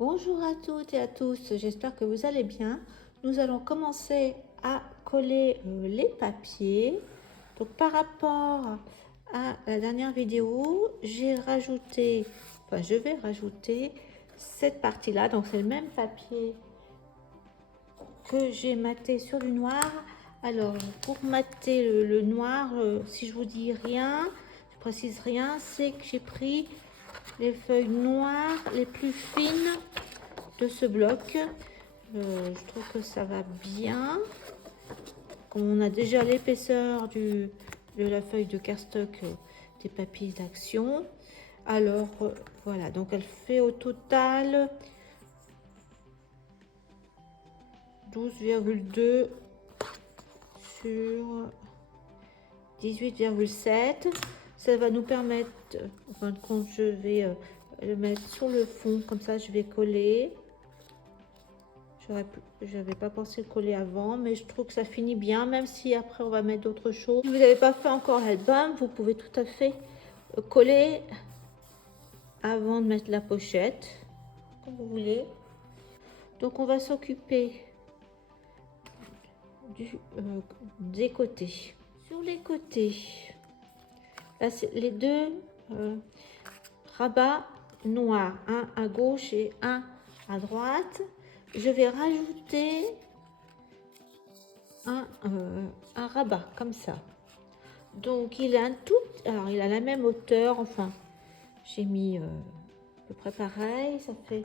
Bonjour à toutes et à tous, j'espère que vous allez bien. Nous allons commencer à coller les papiers. Donc par rapport à la dernière vidéo, je vais rajouter cette partie-là. Donc c'est le même papier que j'ai maté sur du noir. Alors pour mater le noir, si je vous dis rien, je précise rien, c'est que j'ai pris les feuilles noires les plus fines de ce bloc. Je trouve que ça va bien. Comme on a déjà l'épaisseur de la feuille de cardstock des papiers d'action. Alors voilà, donc elle fait au total 12,2 sur 18,7. Ça va nous permettre, en fin de compte, je vais le mettre sur le fond, comme ça je vais coller. J'avais pas pensé le coller avant, mais je trouve que ça finit bien, même si après on va mettre d'autres choses. Si vous n'avez pas fait encore l'album, vous pouvez tout à fait coller avant de mettre la pochette, comme vous voulez. Donc on va s'occuper des côtés. Sur les côtés, là c'est les deux rabats noirs, un à gauche et un à droite. Je vais rajouter un rabat comme ça. Donc il a alors il a la même hauteur, enfin j'ai mis à peu près pareil, ça fait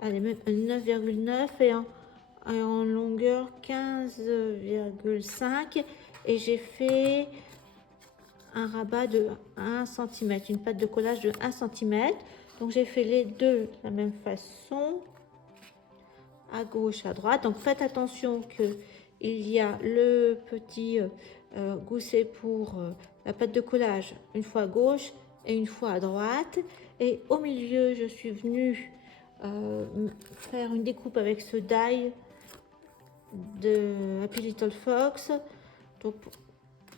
allez, même 9,9 et en longueur 15,5 et j'ai fait un rabat de 1 cm, une pâte de collage de 1 cm. Donc j'ai fait les deux de la même façon, à gauche, à droite. Donc faites attention que il y a le petit gousset pour la pâte de collage une fois à gauche et une fois à droite. Et au milieu, je suis venue faire une découpe avec ce die de Happy Little Fox. Donc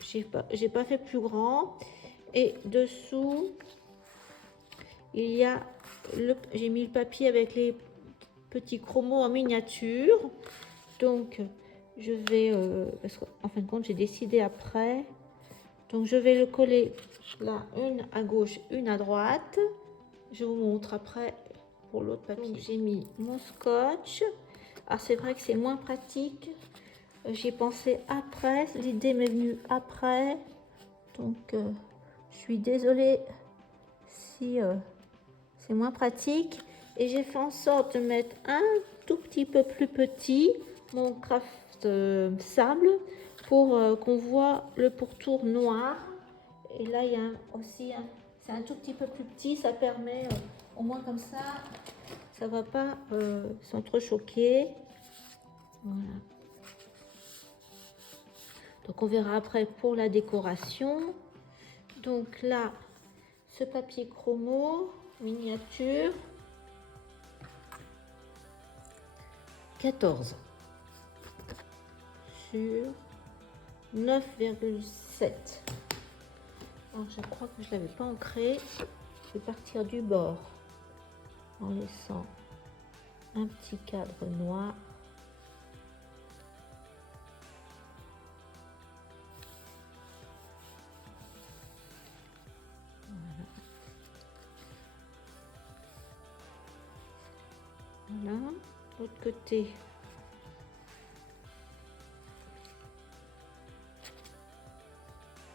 j'ai pas fait plus grand. Et dessous, il y a j'ai mis le papier avec les petits chromos en miniature. Donc je vais parce qu'en fin de compte j'ai décidé après, donc je vais le coller là, une à gauche, une à droite. Je vous montre après pour l'autre papier. J'ai mis mon scotch. Alors c'est vrai que c'est moins pratique, j'ai pensé après, l'idée m'est venue après, donc je suis désolée si c'est moins pratique. Et j'ai fait en sorte de mettre un tout petit peu plus petit mon craft sable pour qu'on voit le pourtour noir. Et là il y a aussi c'est un tout petit peu plus petit, ça permet au moins comme ça va pas s'entrechoquer. Voilà. Donc on verra après pour la décoration. Donc là, ce papier chromo miniature 14 sur 9,7. Alors je crois que je l'avais pas ancré. Je vais partir du bord en laissant un petit cadre noir. Voilà, l'autre côté.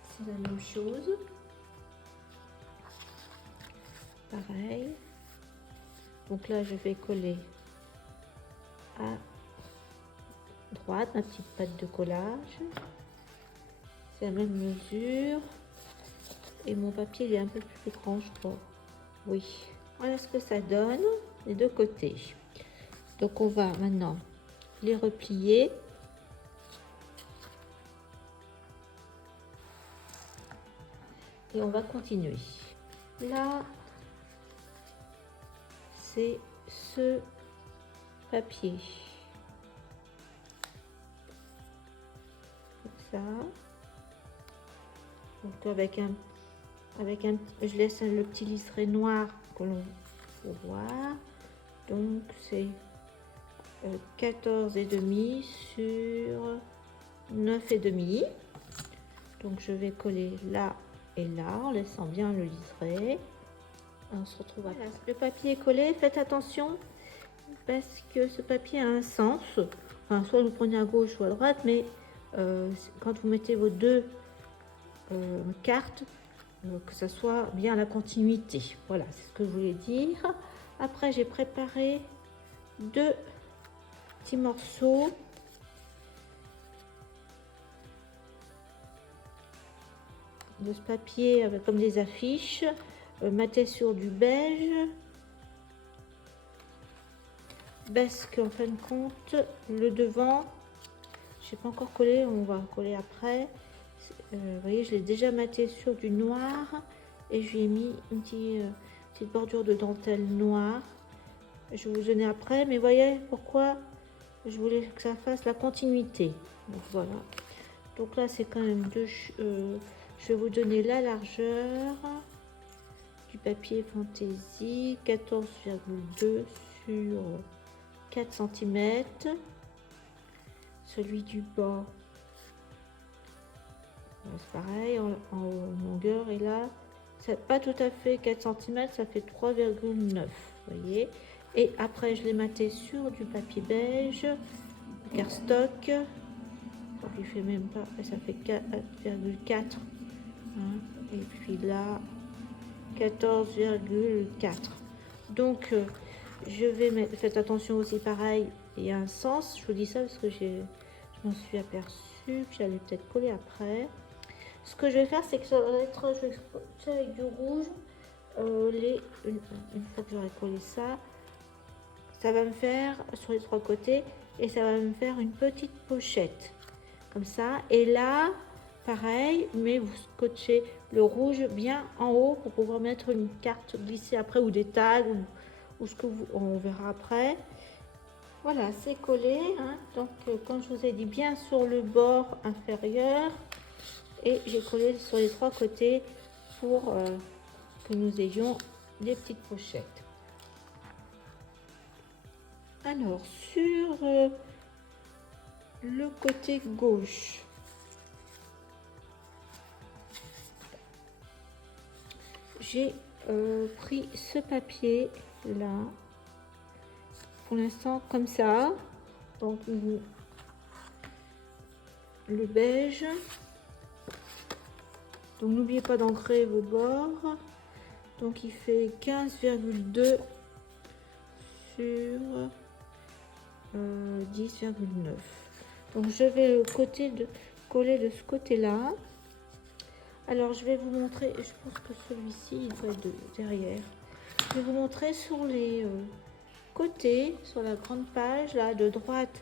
C'est la même chose. Pareil. Donc là, je vais coller à droite ma petite pâte de collage. C'est la même mesure. Et mon papier il est un peu plus grand, je crois. Oui. Voilà ce que ça donne les deux côtés. Donc on va maintenant les replier. Et on va continuer. Là, c'est ce papier. Comme ça. Donc avec un avec un, je laisse le petit liseré noir que l'on peut voir. Donc c'est 14,5 sur 9,5. Donc je vais coller là et là en laissant bien le liseré. On se retrouve à voilà, le papier est collé. Faites attention parce que ce papier a un sens. Enfin, soit vous prenez à gauche ou à droite, mais quand vous mettez vos deux cartes, que ça soit bien la continuité. Voilà, c'est ce que je voulais dire. Après, j'ai préparé deux petits morceaux de ce papier avec comme des affiches maté sur du beige, parce qu'en fin de compte le devant j'ai pas encore collé, on va coller après. Vous voyez, je l'ai déjà maté sur du noir et je lui ai mis une petite bordure de dentelle noire. Je vais vous donner après, mais voyez pourquoi je voulais que ça fasse la continuité. Donc voilà, donc là c'est quand même deux. Je vais vous donner la largeur du papier fantaisie, 14,2 sur 4 cm. Celui du bas, c'est pareil, en longueur, et là, c'est pas tout à fait 4 cm, ça fait 3,9, voyez. Et après, je l'ai maté sur du papier beige, cardstock, donc il fait même pas, ça fait 4,4, hein, et puis là, 14,4. Donc, je vais mettre, faites attention aussi, pareil, il y a un sens, je vous dis ça parce que je m'en suis aperçue que j'allais peut-être coller après. Ce que je vais faire, c'est que ça va être, je vais scotcher avec du rouge, une fois que j'aurai collé ça, ça va me faire sur les trois côtés et ça va me faire une petite pochette comme ça. Et là, pareil, mais vous scotchez le rouge bien en haut pour pouvoir mettre une carte glissée après ou des tags ou ce que on verra après. Voilà, c'est collé, hein. Donc comme je vous ai dit, bien sur le bord inférieur, et j'ai collé sur les trois côtés pour que nous ayons des petites pochettes. Alors sur le côté gauche, j'ai pris ce papier là, pour l'instant comme ça, donc le beige. Donc n'oubliez pas d'ancrer vos bords. Donc il fait 15,2 sur 10,9. Donc je vais coller de ce côté là. Alors je vais vous montrer, je pense que celui-ci il doit être derrière. Je vais vous montrer sur les côtés, sur la grande page là de droite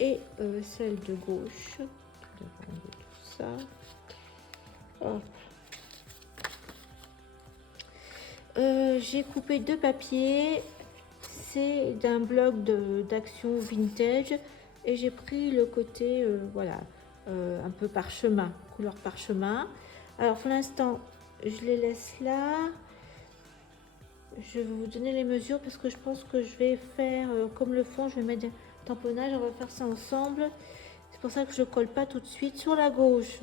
et celle de gauche. Tout ça. Hop. J'ai coupé deux papiers, c'est d'un blog d'action vintage et j'ai pris le côté voilà, un peu parchemin, couleur parchemin. Alors pour l'instant je les laisse là, je vais vous donner les mesures parce que je pense que je vais faire comme le fond, je vais mettre un tamponnage, on va faire ça ensemble. C'est pour ça que je colle pas tout de suite. Sur la gauche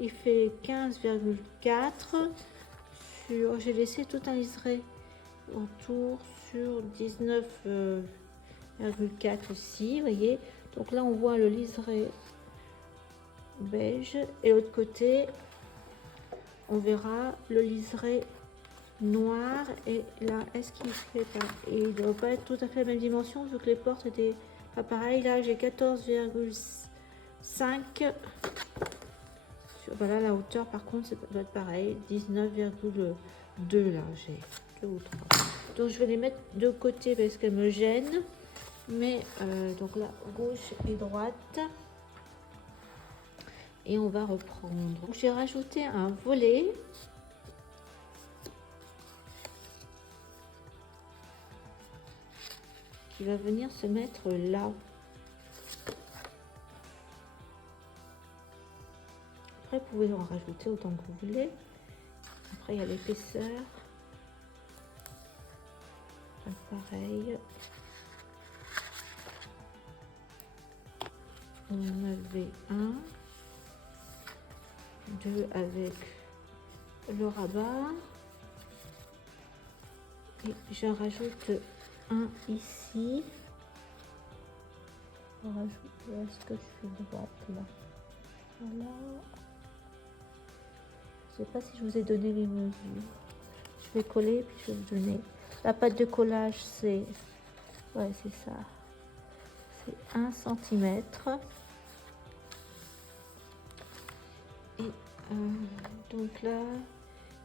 il fait 15,4 sur, j'ai laissé tout un liseré autour sur 19,4 aussi, vous voyez. Donc là on voit le liseré beige et l'autre côté on verra le liseré noir. Et là est-ce qu'il fait pas, et il doit pas être tout à fait la même dimension vu que les portes étaient pas pareilles. Là j'ai 14,5. Voilà, la hauteur par contre ça doit être pareil, 19,2. Là j'ai 2 ou 3, donc je vais les mettre de côté parce qu'elles me gênent. Mais donc là gauche et droite, et on va reprendre. J'ai rajouté un volet qui va venir se mettre là. Après, vous pouvez en rajouter autant que vous voulez. Après, il y a l'épaisseur. Pareil. On en avait un. 2 avec le rabat. Et j'en rajoute un ici. On rajoute, est-ce que je suis droite là? Voilà. Je ne sais pas si je vous ai donné les mesures. Je vais coller puis je vais vous donner. La pâte de collage, c'est, ouais, c'est ça. C'est 1 cm. Et donc là,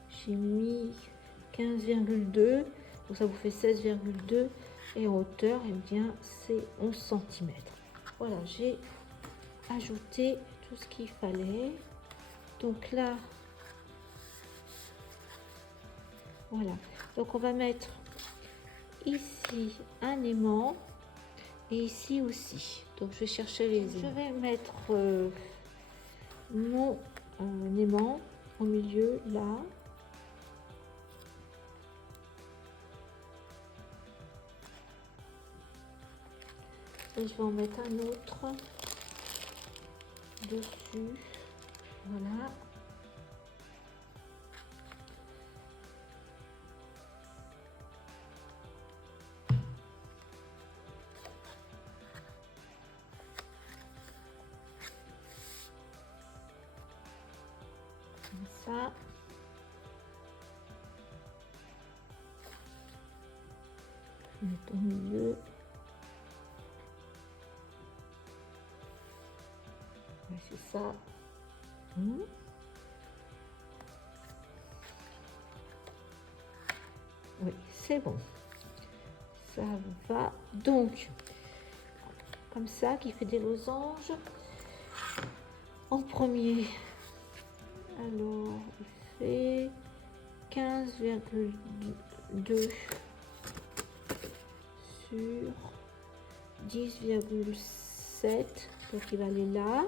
j'ai mis 15,2. Donc ça vous fait 16,2. Et en hauteur, eh bien, c'est 11 cm. Voilà, j'ai ajouté tout ce qu'il fallait. Donc là, voilà. Donc on va mettre ici un aimant et ici aussi. Donc je vais chercher les aimants. Je vais mettre mon aimant au milieu là. Et je vais en mettre un autre dessus. Voilà. Comme ça. Je vais mettre au milieu. C'est ça. Oui, c'est bon. Ça va. Donc, comme ça, qui fait des losanges. En premier, alors, il fait 15,2 sur 10,7. Donc, il va aller là.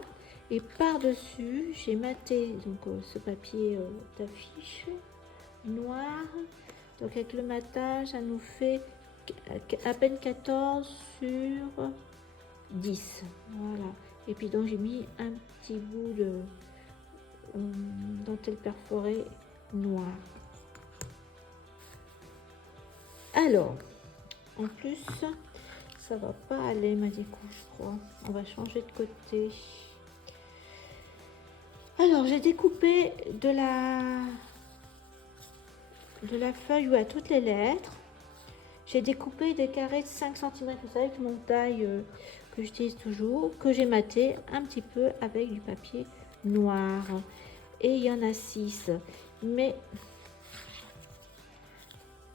Et par-dessus, j'ai maté donc, ce papier d'affiche noir. Donc avec le matage, ça nous fait à peine 14 sur 10. Voilà. Et puis donc j'ai mis un petit bout de dentelle perforée noire. Alors, en plus, ça va pas aller ma découpe, je crois. On va changer de côté. Alors, j'ai découpé de la feuille où il y a toutes les lettres. J'ai découpé des carrés de 5 cm, vous savez, que mon taille que j'utilise toujours, que j'ai maté un petit peu avec du papier noir. Et il y en a 6. Mais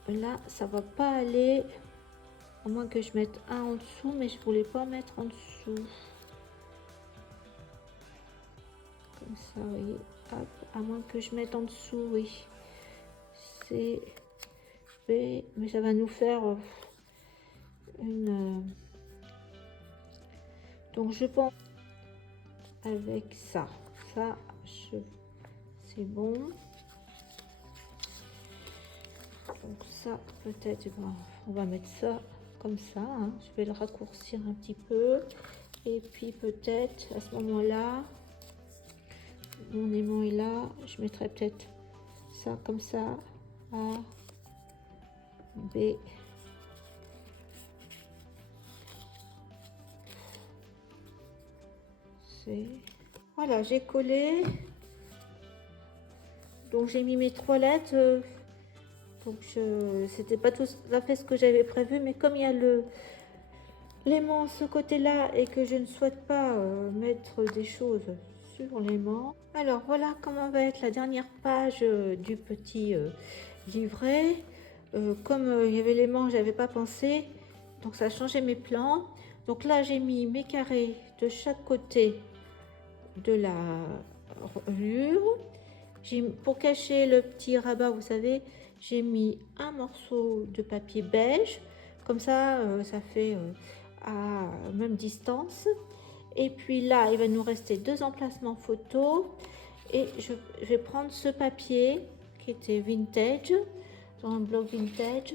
là, ça va pas aller, à moins que je mette un en dessous, mais je voulais pas mettre en dessous. Comme ça, vous voyez, hop, à moins que je mette en dessous, oui. C'est... Mais ça va nous faire une... Donc je pense avec ça. Ça, c'est bon. Donc ça, peut-être, on va mettre ça comme ça. Hein. Je vais le raccourcir un petit peu. Et puis peut-être, à ce moment-là, mon aimant est là. Je mettrai peut-être ça comme ça. A, B. C. Voilà, j'ai collé. Donc j'ai mis mes 3 lettres. Donc c'était pas tout à fait ce que j'avais prévu, mais comme il y a l'aimant ce côté-là et que je ne souhaite pas mettre des choses sur l'aimant. Alors voilà comment va être la dernière page du petit livret. Comme il y avait l'aimant, j'avais pas pensé, donc ça a changé mes plans. Donc là j'ai mis mes carrés de chaque côté de la reliure. Pour cacher le petit rabat, vous savez, j'ai mis un morceau de papier beige, comme ça, ça fait à même distance. Et puis là, il va nous rester 2 emplacements photos. Et je vais prendre ce papier qui qui était vintage, dans un bloc vintage.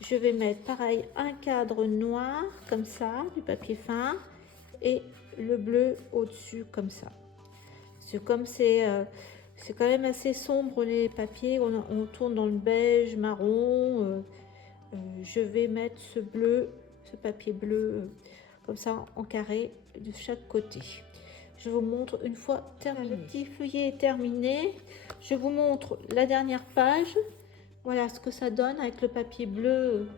Je vais mettre pareil un cadre noir comme ça, du papier fin, et le bleu au-dessus comme ça. C'est comme c'est quand même assez sombre les papiers, on tourne dans le beige, marron. Je vais mettre ce bleu, ce papier bleu comme ça en carré de chaque côté. Je vous montre une fois terminé. Le petit feuillet est terminé. Je vous montre la dernière page. Voilà ce que ça donne avec le papier bleu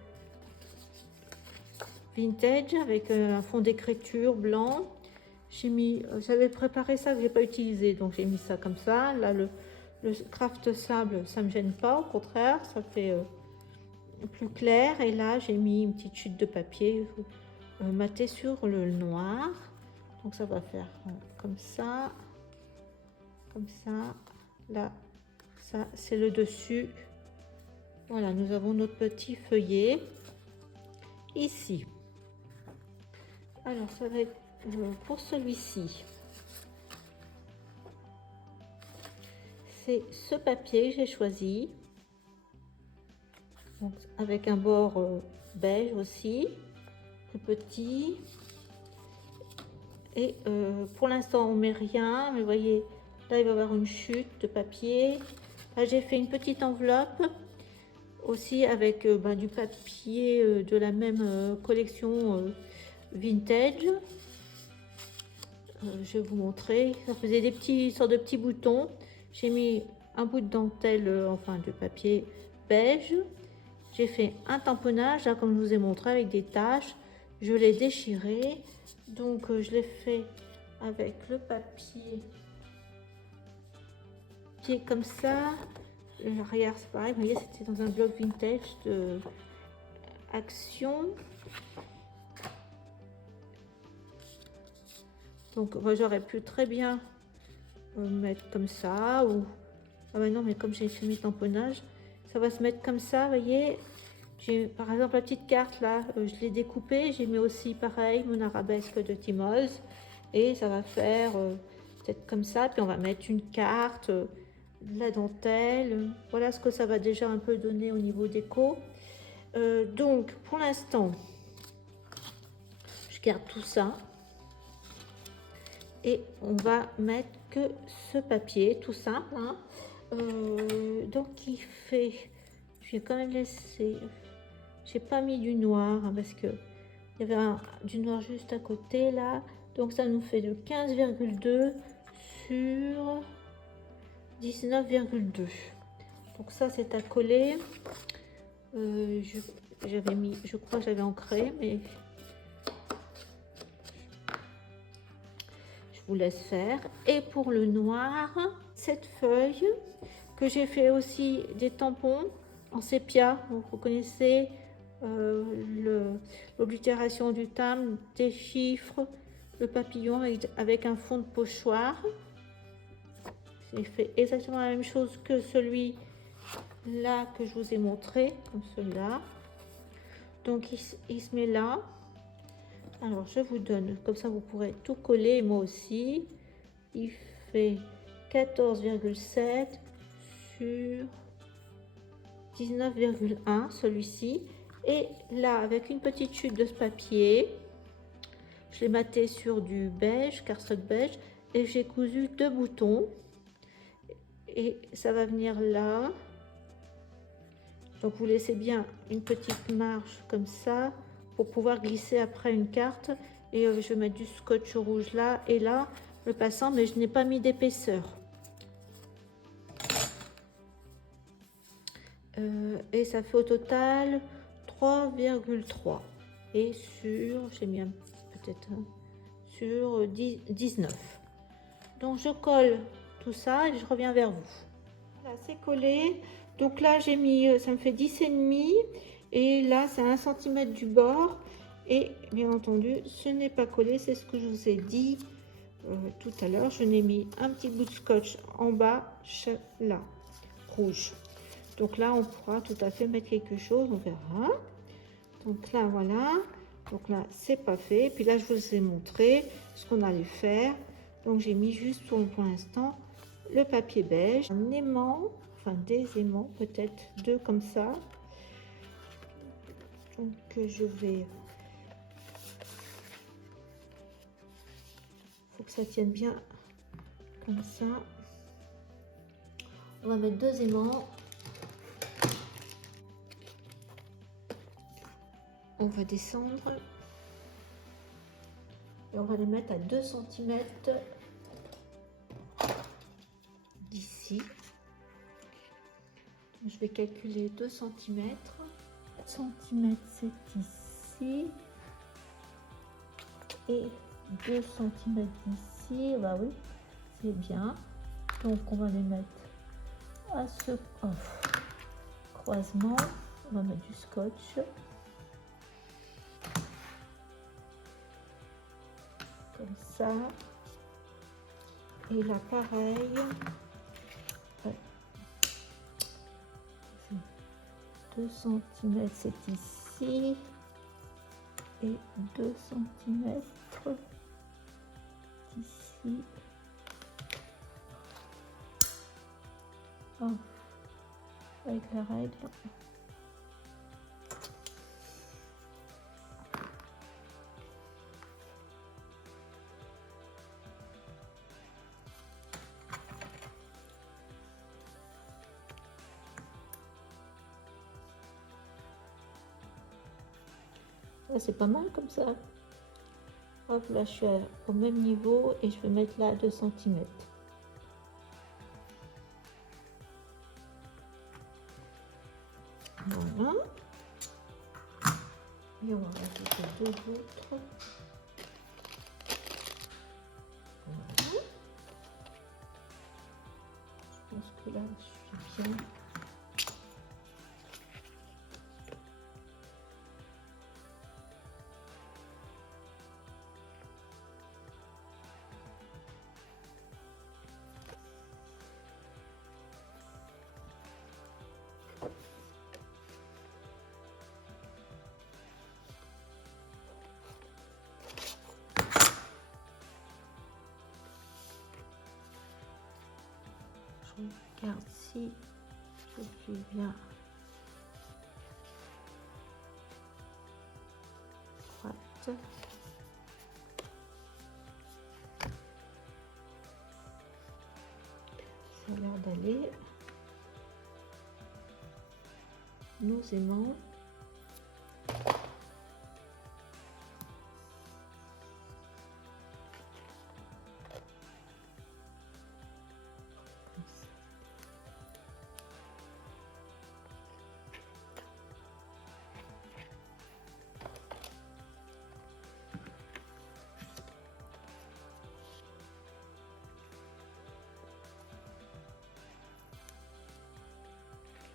vintage avec un fond d'écriture blanc. J'avais préparé ça que j'ai pas utilisé, donc j'ai mis ça comme ça. Là le craft sable, ça me gêne pas, au contraire, ça fait plus clair. Et là j'ai mis une petite chute de papier maté sur le noir. Donc ça va faire comme ça, comme ça. Là, ça c'est le dessus. Voilà, nous avons notre petit feuillet ici. Alors ça va être pour celui-ci. C'est ce papier que j'ai choisi. Donc, avec un bord beige aussi, plus petit. Et pour l'instant on met rien, mais vous voyez là il va y avoir une chute de papier. Là j'ai fait une petite enveloppe aussi avec du papier de la même collection vintage. Je vais vous montrer, ça faisait des sortes de petits boutons. J'ai mis un bout de dentelle, enfin de papier beige. J'ai fait un tamponnage là, comme je vous ai montré, avec des taches. Je l'ai déchiré, donc je l'ai fait avec le papier comme ça. L'arrière c'est pareil, vous voyez, c'était dans un bloc vintage de Action. Donc moi j'aurais pu très bien mettre comme ça, ou ah ben non, mais comme j'ai fait mes tamponnages, ça va se mettre comme ça, vous voyez. J'ai par exemple la petite carte là, je l'ai découpée, j'ai mis aussi pareil mon arabesque de Timoz, et ça va faire peut-être comme ça. Puis on va mettre une carte, de la dentelle. Voilà ce que ça va déjà un peu donner au niveau déco. Donc pour l'instant je garde tout ça et on va mettre que ce papier tout simple, hein. Donc il fait, je vais quand même laisser, j'ai pas mis du noir, hein, parce que il y avait du noir juste à côté là, donc ça nous fait de 15,2 sur 19,2. Donc ça c'est à coller. J'avais mis, je crois que j'avais ancré, mais je vous laisse faire. Et pour le noir, cette feuille que j'ai fait aussi des tampons en sépia. Donc vous connaissez l'oblitération du timbre, des chiffres, le papillon avec un fond de pochoir. J'ai fait exactement la même chose que celui là que je vous ai montré, comme celui-là. Donc il se met là. Alors je vous donne, comme ça vous pourrez tout coller, moi aussi. Il fait 14,7 sur 19,1 celui-ci. Et là, avec une petite chute de ce papier, je l'ai maté sur du beige, cardstock beige, et j'ai cousu 2 boutons. Et ça va venir là. Donc vous laissez bien une petite marge comme ça pour pouvoir glisser après une carte. Et je vais mettre du scotch rouge là et là, le passant, mais je n'ai pas mis d'épaisseur. Et ça fait au total 3,3. Et sur, j'ai mis peut-être sur 19. Donc je colle tout ça et je reviens vers vous. Là c'est collé. Donc là j'ai mis, ça me fait 10,5 et là c'est 1 cm du bord. Et bien entendu ce n'est pas collé, c'est ce que je vous ai dit tout à l'heure. Je n'ai mis un petit bout de scotch en bas, là, rouge. Donc là on pourra tout à fait mettre quelque chose, on verra. Donc là voilà, donc là c'est pas fait. Puis là je vous ai montré ce qu'on allait faire. Donc j'ai mis juste pour l'instant le papier beige, un aimant enfin des aimants, peut-être 2 comme ça. Donc je vais, faut que ça tienne bien comme ça. On va mettre 2 aimants. On va descendre et on va les mettre à 2 cm d'ici. Je vais calculer 2 cm. C'est ici et 2 cm d'ici. Bah oui, c'est bien. Donc on va les mettre à ce croisement. On va mettre du scotch. Comme ça. Et là pareil. 2 cm c'est ici et 2 cm ici. Oh, avec la règle. C'est pas mal comme ça. Hop, là je suis au même niveau et je vais mettre là 2 cm. Voilà. Et on va rajouter 2 autres. Voilà. Je pense que là je suis bien. Je regarde si je suis bien droite. Ça a l'air d'aller. Nous aimons.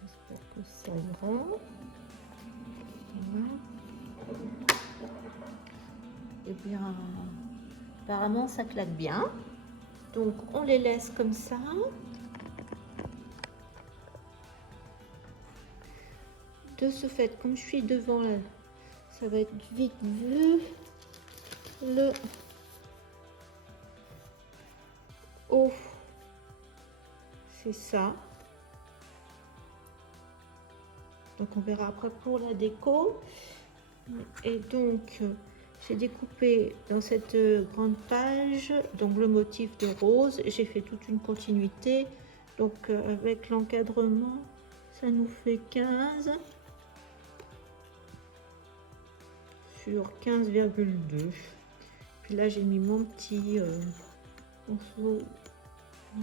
J'espère que ça ira. Voilà. Et bien, apparemment ça claque bien. Donc on les laisse comme ça. De ce fait, comme je suis devant là, ça va être vite vu. Le haut, c'est ça. Donc on verra après pour la déco. Et donc j'ai découpé dans cette grande page donc le motif de rose. J'ai fait toute une continuité. Donc avec l'encadrement, ça nous fait 15 sur 15,2. Puis là j'ai mis mon petit morceau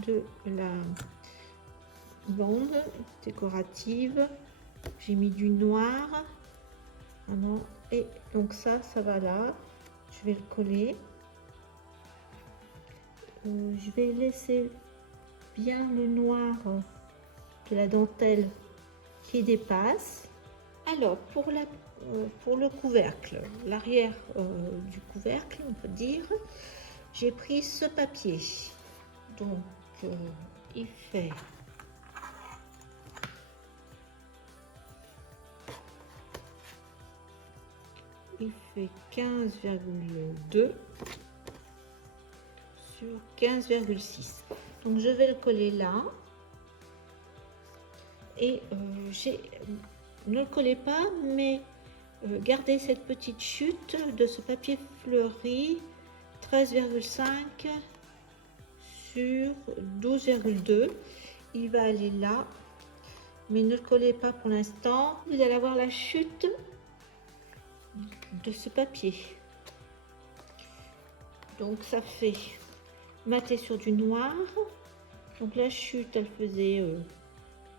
de la bande décorative. J'ai mis du noir. Vraiment. Et donc ça va là. Je vais le coller. Je vais laisser bien le noir de la dentelle qui dépasse. Alors pour le couvercle, l'arrière du couvercle, on peut dire, j'ai pris ce papier. Donc il fait 15,2 sur 15,6. Donc je vais le coller là. Et ne le collez pas, mais gardez cette petite chute de ce papier fleuri 13,5 sur 12,2. Il va aller là, mais ne le collez pas pour l'instant. Vous allez avoir la chute de ce papier. Donc ça fait maté sur du noir. Donc la chute, elle faisait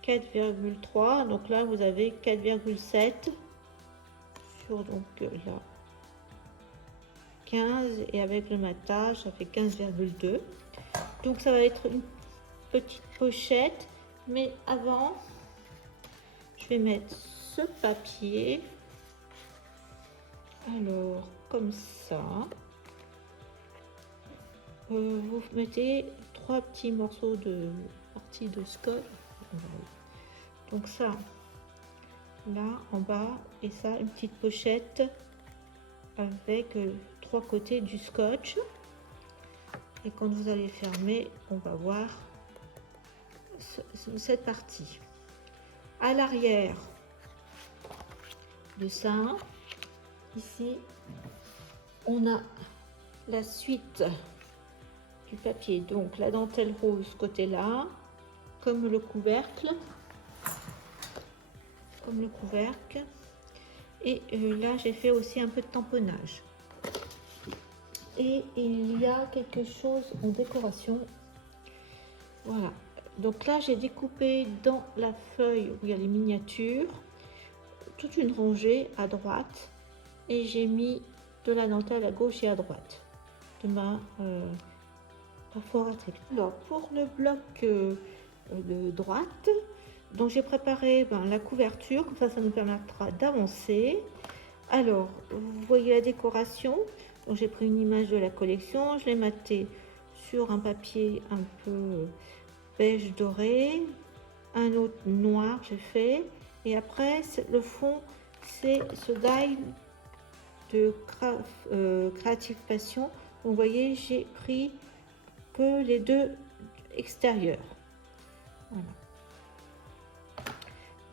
4,3. Donc là, vous avez 4,7 sur donc là 15, et avec le matage, ça fait 15,2. Donc ça va être une petite pochette, mais avant, je vais mettre ce papier. Alors, comme ça. Vous mettez 3 petits morceaux de partie de scotch. Donc ça, là en bas, et ça, une petite pochette avec 3 côtés du scotch. Et quand vous allez fermer, on va voir cette partie. À l'arrière de ça, ici, on a la suite du papier, donc la dentelle rose côté là, comme le couvercle, et là j'ai fait aussi un peu de tamponnage. Et il y a quelque chose en décoration, voilà. Donc là j'ai découpé dans la feuille où il y a les miniatures toute une rangée à droite, et j'ai mis de la dentelle à gauche et à droite de ma perforatrice. Alors pour le bloc de droite, donc j'ai préparé la couverture, comme ça nous permettra d'avancer. Alors vous voyez la décoration, donc j'ai pris une image de la collection, je l'ai matée sur un papier un peu beige doré, un autre noir j'ai fait, et après le fond c'est ce die de Creative Passion. Donc, vous voyez, j'ai pris que les deux extérieurs. Voilà.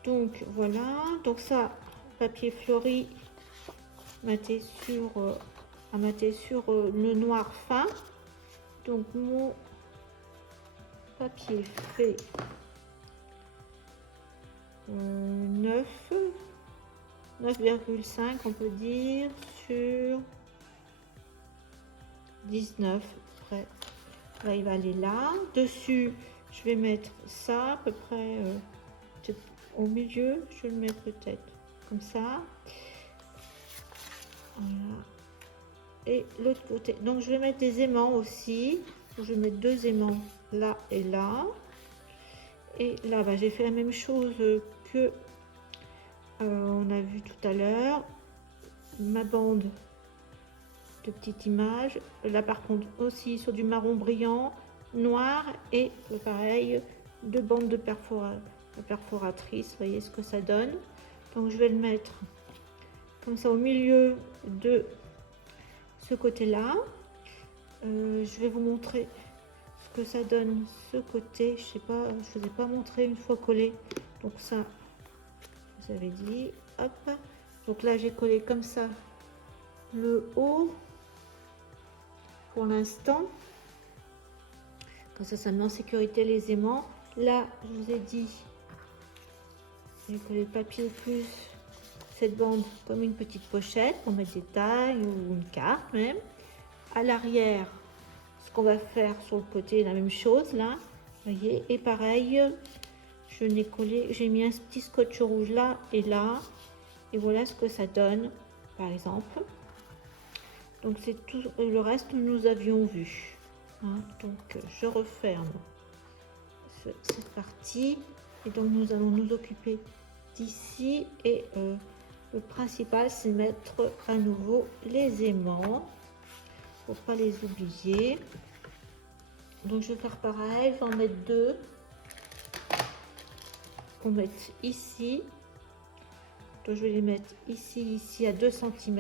Donc voilà, donc ça, papier fleuri maté sur le noir fin. Donc mon papier fait 9,5 on peut dire sur 19 près. Là il va aller là. Dessus je vais mettre ça à peu près au milieu. Je vais le mettre peut-être comme ça. Voilà. Et l'autre côté. Donc je vais mettre des aimants aussi. Je vais mettre 2 aimants là et là. Et là j'ai fait la même chose que on a vu tout à l'heure. Ma bande de petites images. Là par contre aussi sur du marron brillant, noir, et pareil 2 bandes de perforatrice. Voyez ce que ça donne. Donc je vais le mettre comme ça au milieu de ce côté là. Je vais vous montrer ce que ça donne ce côté. Je sais pas, je vous ai pas montré une fois collé. Donc ça, vous avez dit, hop. Donc là j'ai collé comme ça le haut pour l'instant. Comme ça met en sécurité les aimants. Là je vous ai dit, j'ai collé le papier plus cette bande comme une petite pochette pour mettre des tailles ou une carte même. À l'arrière, ce qu'on va faire sur le côté, la même chose là, voyez. Et pareil, je n'ai collé, j'ai mis un petit scotch rouge là et là, et voilà ce que ça donne par exemple. Donc c'est tout le reste nous avions vu, hein. Donc je referme cette partie, et donc nous allons nous occuper d'ici, et le principal c'est mettre à nouveau les aimants pour pas les oublier. Donc je vais faire pareil, je vais en mettre 2 pour mettre ici. Donc je vais les mettre ici à 2 cm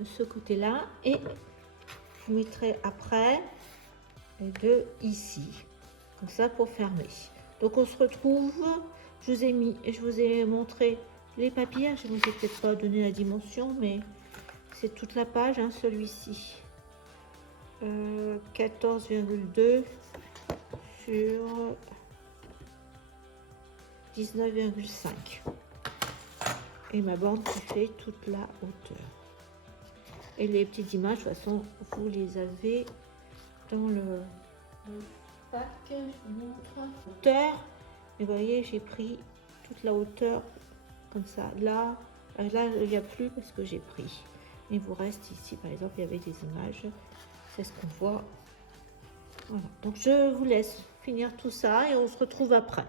de ce côté là, et je mettrai après les 2 ici comme ça pour fermer. Donc on se retrouve, je vous ai montré les papiers, je ne vous ai peut-être pas donné la dimension, mais c'est toute la page, hein, celui-ci. 14,2 sur 19,5. Et ma bande qui fait toute la hauteur. Et les petites images, de toute façon, vous les avez dans le pack. Je vous montre. Hauteur. Et vous voyez, j'ai pris toute la hauteur comme ça. Là, il n'y a plus parce que j'ai pris. Il vous reste ici, par exemple, il y avait des images. C'est ce qu'on voit. Voilà. Donc, je vous laisse finir tout ça et on se retrouve après.